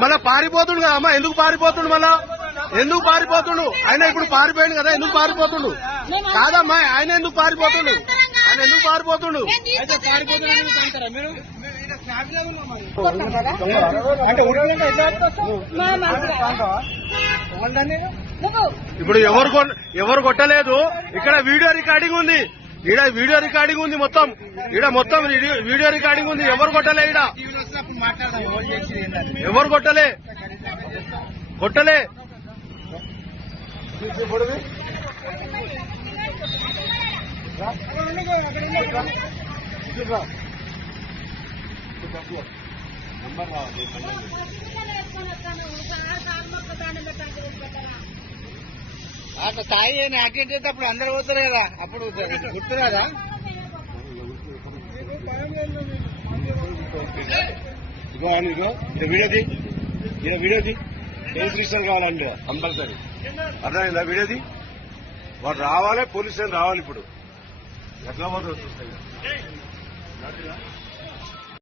మళ్ళా పారిపోతుండు కదా అమ్మా, ఎందుకు పారిపోతుండు? మళ్ళా ఎందుకు పారిపోతుండు? ఆయన ఇప్పుడు పారిపోయాడు కదా, ఎందుకు పారిపోతుండు? కాదమ్మా, ఆయన ఎందుకు పారిపోతుండు? ఆయన ఎందుకు పారిపోతుండు? ఇప్పుడు ఎవరు కొట్టలేదు. ఇక్కడ వీడియో రికార్డింగ్ ఉంది, ఈడ వీడియో రికార్డింగ్ ఉంది, మొత్తం ఈడ మొత్తం వీడియో రికార్డింగ్ ఉంది. ఎవరు కొట్టలే, ఈడ ఎవరు కొట్టలే. అట్లా తాయి యాక్సిడెంట్ అయితే అప్పుడు అందరు పోతారు కదా, అప్పుడు గుర్తు కదా. వీడియోది రిజిస్ట్రేషన్ కావాలండి కంపల్సరీ, అర్థమైందా? వీడియోది వాడు రావాలి, పోలీసు రావాలి. ఇప్పుడు ఎట్లా పోతుంది?